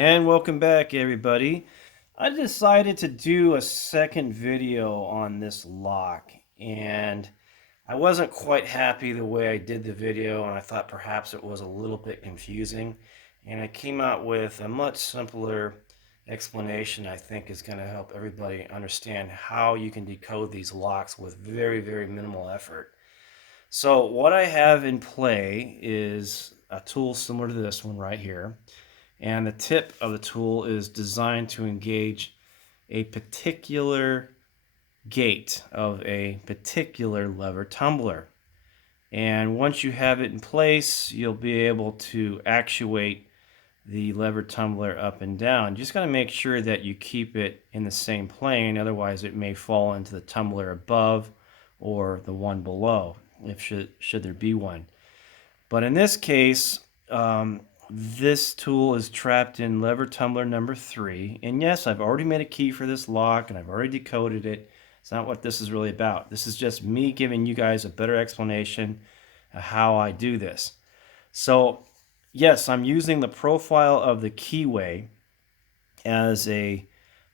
And welcome back, everybody. I decided to do a second video on this lock, and I wasn't quite happy the way I did the video, and I thought perhaps it was a little bit confusing. And I came out with a much simpler explanation I think is going to help everybody understand how you can decode these locks with very, very minimal effort. So what I have in play is a tool similar to this one right here. And the tip of the tool is designed to engage a particular gate of a particular lever tumbler. And once you have it in place, you'll be able to actuate the lever tumbler up and down. You just got to make sure that you keep it in the same plane, otherwise it may fall into the tumbler above or the one below, if should there be one. But in this case, this tool is trapped in lever tumbler number 3. And yes, I've already made a key for this lock and I've already decoded it. It's not what this is really about. This is just me giving you guys a better explanation of how I do this. So yes, I'm using the profile of the keyway as a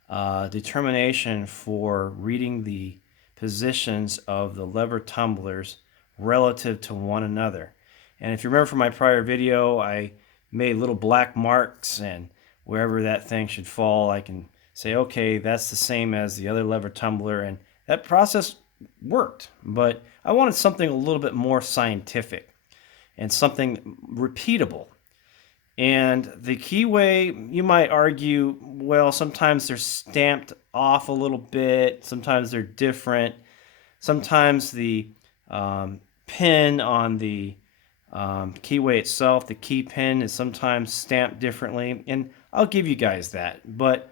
determination for reading the positions of the lever tumblers relative to one another. And if you remember from my prior video, I made little black marks, and wherever that thing should fall, I can say, okay, that's the same as the other lever tumbler, and that process worked. But I wanted something a little bit more scientific and something repeatable. And the keyway, you might argue, well, sometimes they're stamped off a little bit, sometimes they're different, sometimes the pin on the keyway itself, the key pin, is sometimes stamped differently, and I'll give you guys that. But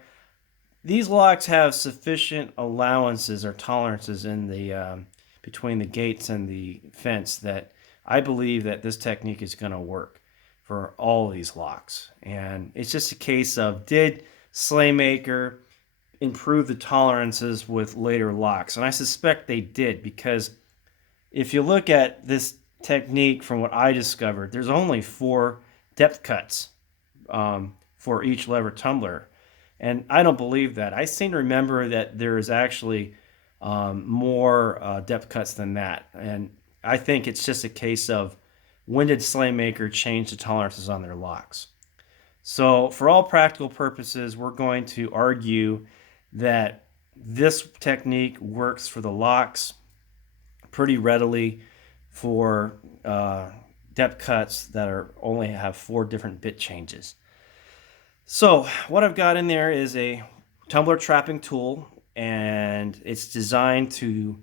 these locks have sufficient allowances or tolerances in the between the gates and the fence that I believe that this technique is going to work for all of these locks. And it's just a case of, did SLAYMAKER improve the tolerances with later locks? And I suspect they did, because if you look at this technique from what I discovered, there's only 4 depth cuts for each lever tumbler. And I don't believe that. I seem to remember that there is actually more depth cuts than that. And I think it's just a case of, when did SLAYMAKER change the tolerances on their locks? So for all practical purposes, we're going to argue that this technique works for the locks pretty readily for depth cuts that are only have 4 different bit changes. So what I've got in there is a tumbler trapping tool, and it's designed to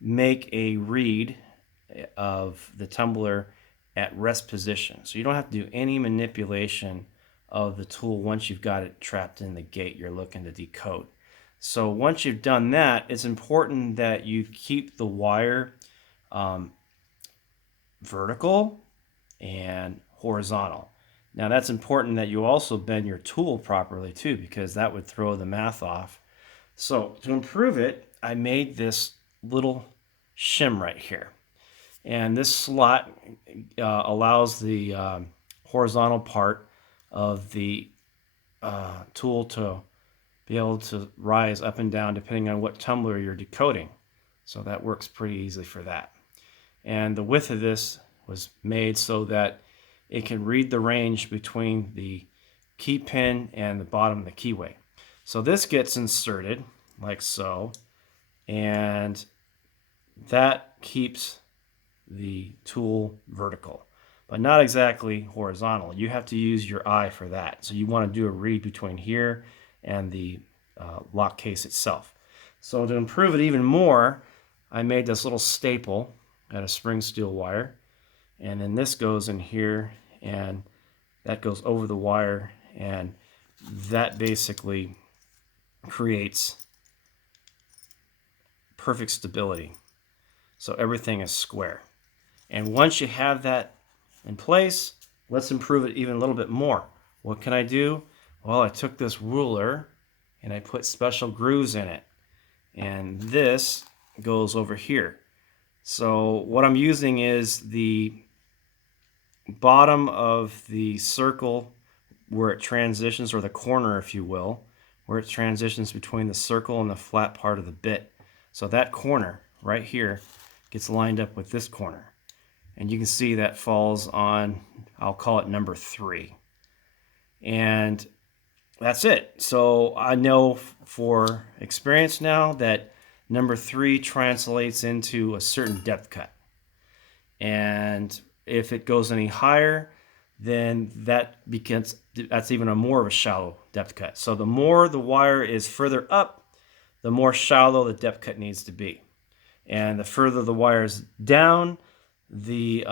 make a read of the tumbler at rest position. So you don't have to do any manipulation of the tool once you've got it trapped in the gate you're looking to decode. So once you've done that, it's important that you keep the wire vertical and horizontal. Now that's important that you also bend your tool properly too, because that would throw the math off. So to improve it, I made this little shim right here. And this slot allows the horizontal part of the tool to be able to rise up and down depending on what tumbler you're decoding. So that works pretty easily for that. And the width of this was made so that it can read the range between the key pin and the bottom of the keyway. So this gets inserted like so, and that keeps the tool vertical, but not exactly horizontal. You have to use your eye for that. So you want to do a read between here and the lock case itself. So to improve it even more, I made this little staple out of spring steel wire, and then this goes in here, and that goes over the wire, and that basically creates perfect stability. So everything is square. And once you have that in place, let's improve it even a little bit more. What can I do? Well, I took this ruler and I put special grooves in it. And this goes over here. So what I'm using is the bottom of the circle where it transitions, or the corner, if you will, where it transitions between the circle and the flat part of the bit. So that corner right here gets lined up with this corner. And you can see that falls on, I'll call it number 3. And that's it. So I know for experience now that number 3 translates into a certain depth cut. And if it goes any higher, then that's even a more of a shallow depth cut. So the more the wire is further up, the more shallow the depth cut needs to be. And the further the wire is down, the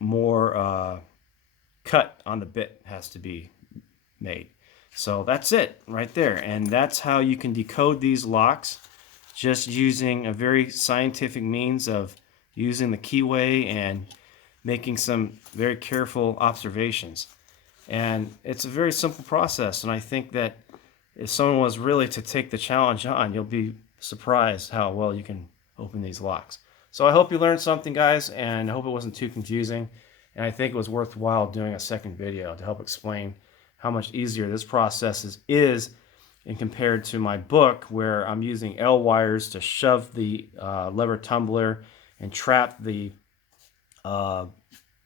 more cut on the bit has to be made. So that's it right there. And that's how you can decode these locks, just using a very scientific means of using the keyway and making some very careful observations. And it's a very simple process, and I think that if someone was really to take the challenge on, you'll be surprised how well you can open these locks. So I hope you learned something, guys, and I hope it wasn't too confusing. And I think it was worthwhile doing a second video to help explain how much easier this process is in compared to my book, where I'm using L wires to shove the lever tumbler and trap the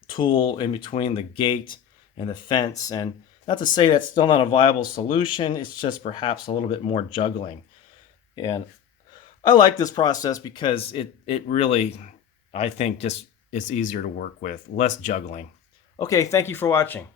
tool in between the gate and the fence. And not to say that's still not a viable solution, it's just perhaps a little bit more juggling. And I like this process because it really, I think, just is easier to work with, less juggling. Okay, thank you for watching.